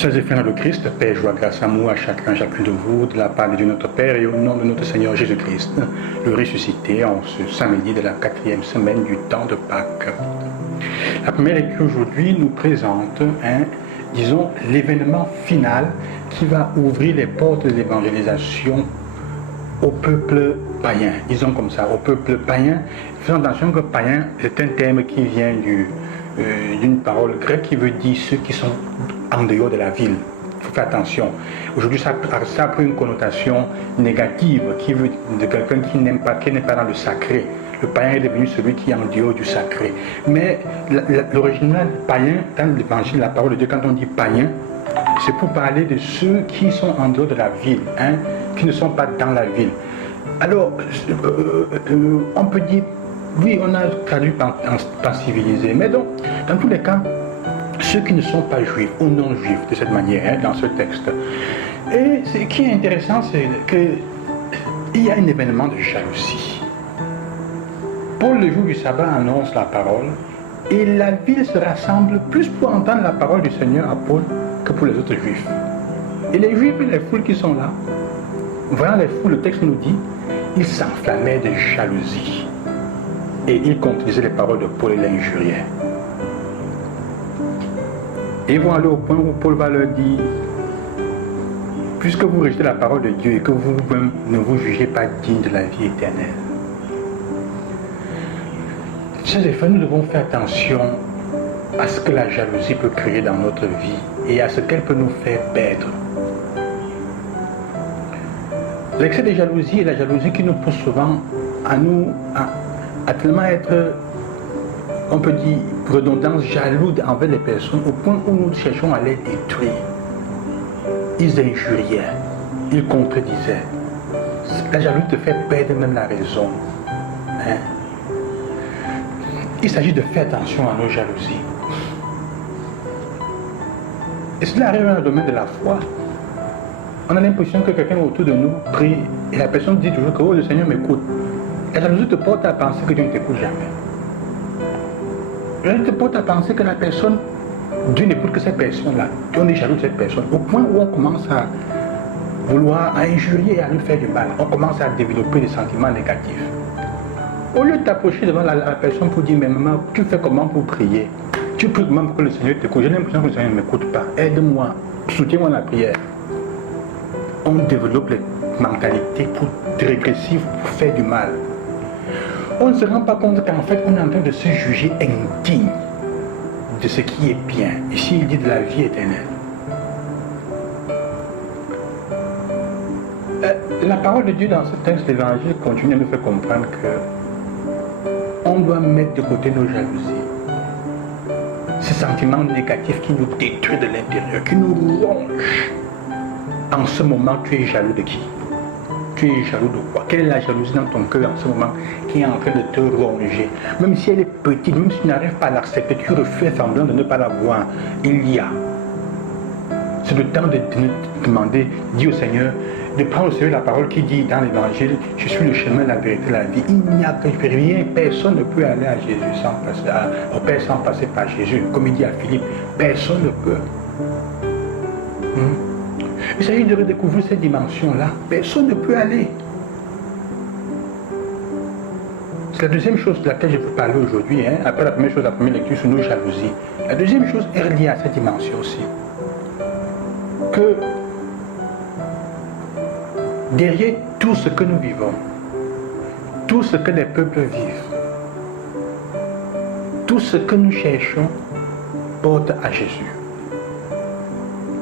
Chers et frères de Christ, paix, joie, grâce, amour à chacun, chacune de vous, de la part de Dieu notre Père et au nom de notre Seigneur Jésus-Christ, le ressuscité en ce samedi de la 4e semaine du temps de Pâques. La première lecture aujourd'hui nous présente, disons, l'événement final qui va ouvrir les portes de l'évangélisation au peuple païen. Disons comme ça, au peuple païen. Faisons attention que païen est un terme qui vient d'une parole grecque qui veut dire ceux qui sont en dehors de la ville. Il faut faire attention. Aujourd'hui, ça a pris une connotation négative qui veut de quelqu'un qui n'est pas dans le sacré. Le païen est devenu celui qui est en dehors du sacré. Mais l'original païen, dans l'évangile, la parole de Dieu, quand on dit païen, c'est pour parler de ceux qui sont en dehors de la ville, qui ne sont pas dans la ville. Alors, on peut dire, oui, on a traduit par civilisé, mais donc, dans tous les cas, ceux qui ne sont pas juifs ou non juifs, de cette manière, dans ce texte. Et ce qui est intéressant, c'est qu'il y a un événement de jalousie. Paul, le jour du sabbat, annonce la parole, et la ville se rassemble plus pour entendre la parole du Seigneur à Paul que pour les autres juifs. Et les juifs et les foules qui sont là, voyant les foules, le texte nous dit, ils s'enflammaient de jalousie. Et ils contredisaient les paroles de Paul et l'injuriaient. Et ils vont aller au point où Paul va leur dire, puisque vous rejetez la parole de Dieu et que vous-même ne vous jugez pas digne de la vie éternelle. Chers frères, nous devons faire attention à ce que la jalousie peut créer dans notre vie et à ce qu'elle peut nous faire perdre. L'excès de jalousie est la jalousie qui nous pousse souvent à tellement être, on peut dire, redondance, jaloux envers les personnes au point où nous cherchons à les détruire. Ils injuriaient, ils contredisaient. La jalousie te fait perdre même la raison. Il s'agit de faire attention à nos jalousies. Et cela arrive dans le domaine de la foi. On a l'impression que quelqu'un autour de nous prie et la personne dit toujours que le Seigneur m'écoute. La jalousie te porte à penser que Dieu ne t'écoute jamais. La jalousie te porte à penser que la personne, Dieu n'écoute que cette personne-là. On est jaloux de cette personne. Au point où on commence à vouloir injurier et à lui faire du mal. On commence à développer des sentiments négatifs. Au lieu de t'approcher devant la personne pour dire, mais maman, tu fais comment pour prier? Tu pries comment pour que le Seigneur t'écoute? J'ai l'impression que le Seigneur ne m'écoute pas. Aide-moi, soutiens-moi dans la prière. On développe les mentalités régressives pour faire du mal. On ne se rend pas compte qu'en fait, on est en train de se juger indigne de ce qui est bien. Ici, il dit de la vie éternelle. La parole de Dieu dans ce texte de l'Évangile continue à nous faire comprendre que on doit mettre de côté nos jalousies. Ces sentiments négatifs qui nous détruisent de l'intérieur, qui nous rongent. En ce moment, tu es jaloux de qui? Tu es jaloux de quoi? Quelle est la jalousie dans ton cœur en ce moment qui est en train de te ronger? Même si elle est petite, même si tu n'arrives pas à l'accepter, tu refais semblant de ne pas la voir. Il y a. C'est le temps de demander, dis au Seigneur, de prendre au sérieux la parole qui dit dans l'Évangile, je suis le chemin, la vérité, la vie. Il n'y a que rien, personne ne peut aller à Jésus sans passer, au Père sans passer par Jésus. Comme il dit à Philippe, personne ne peut. Il s'agit de redécouvrir cette dimension-là. Personne ne peut aller. C'est la deuxième chose de laquelle je veux parler aujourd'hui. Après la première chose, la première lecture sur nos jalousies. La deuxième chose est liée à cette dimension aussi. Que derrière tout ce que nous vivons, tout ce que les peuples vivent, tout ce que nous cherchons porte à Jésus.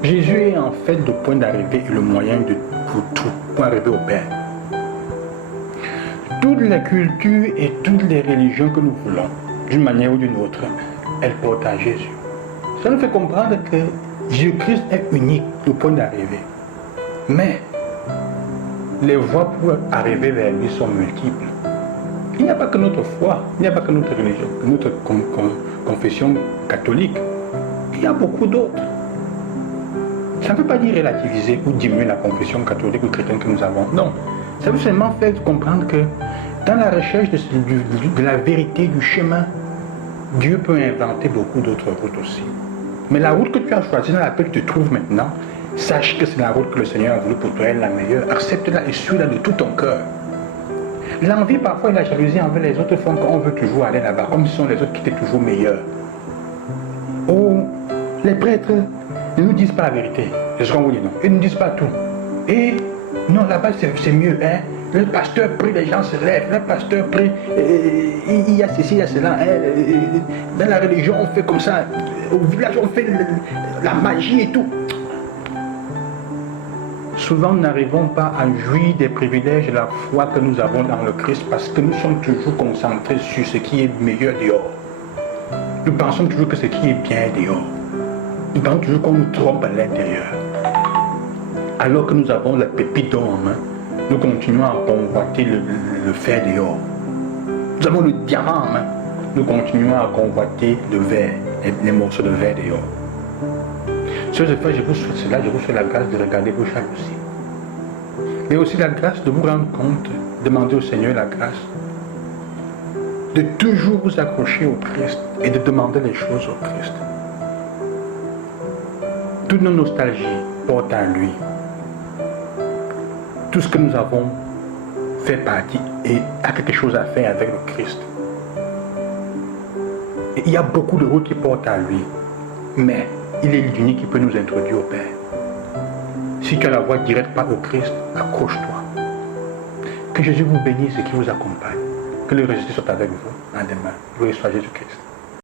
Jésus est en fait le point d'arrivée et le moyen pour tout, pour arriver au Père. Toutes les cultures et toutes les religions que nous voulons, d'une manière ou d'une autre, elles portent à Jésus. Ça nous fait comprendre que Jésus-Christ est unique, le point d'arrivée. Mais les voies pour arriver vers lui sont multiples. Il n'y a pas que notre foi, il n'y a pas que notre religion, notre confession catholique. Il y a beaucoup d'autres. Ça ne veut pas dire relativiser ou diminuer la confession catholique ou chrétienne que nous avons. Non. Ça veut seulement faire comprendre que dans la recherche de la vérité, du chemin, Dieu peut inventer beaucoup d'autres routes aussi. Mais la route que tu as choisie, dans laquelle tu te trouves maintenant, sache que c'est la route que le Seigneur a voulu pour toi, elle est la meilleure. Accepte-la et suis-la de tout ton cœur. L'envie parfois et la jalousie envers les autres font qu'on veut toujours aller là-bas, comme si ce sont les autres qui étaient toujours meilleurs. Oh, les prêtres ne nous disent pas la vérité. C'est ce qu'on vous dit, non? Ils ne disent pas tout. Et non, là-bas c'est mieux, hein? Le pasteur prie, les gens se lèvent. Le pasteur prie, il y a ceci, il y a cela. Dans la religion, on fait comme ça. Au village, on fait la magie et tout. Souvent, nous n'arrivons pas à jouir des privilèges de la foi que nous avons dans le Christ parce que nous sommes toujours concentrés sur ce qui est meilleur dehors. Nous pensons toujours que ce qui est bien est dehors. Nous pensons toujours qu'on nous trompe à l'intérieur. Alors que nous avons la pépite en main, nous continuons à convoiter le fer dehors. Nous avons le diamant en main, nous continuons à convoiter le verre, les morceaux de verre dehors. Sur ce fait, je vous souhaite cela, je vous souhaite la grâce de regarder vos jalousies. Mais aussi la grâce de vous rendre compte, demander au Seigneur la grâce de toujours vous accrocher au Christ et de demander les choses au Christ. Toutes nos nostalgies portent à lui. Tout ce que nous avons fait partie et a quelque chose à faire avec le Christ. Et il y a beaucoup de routes qui portent à lui, mais il est l'unique qui peut nous introduire au Père. Si tu as la voie directe par au Christ, accroche-toi. Que Jésus vous bénisse et qu'il vous accompagne. Que le résultat soit avec vous en demain. Gloire soit Jésus-Christ.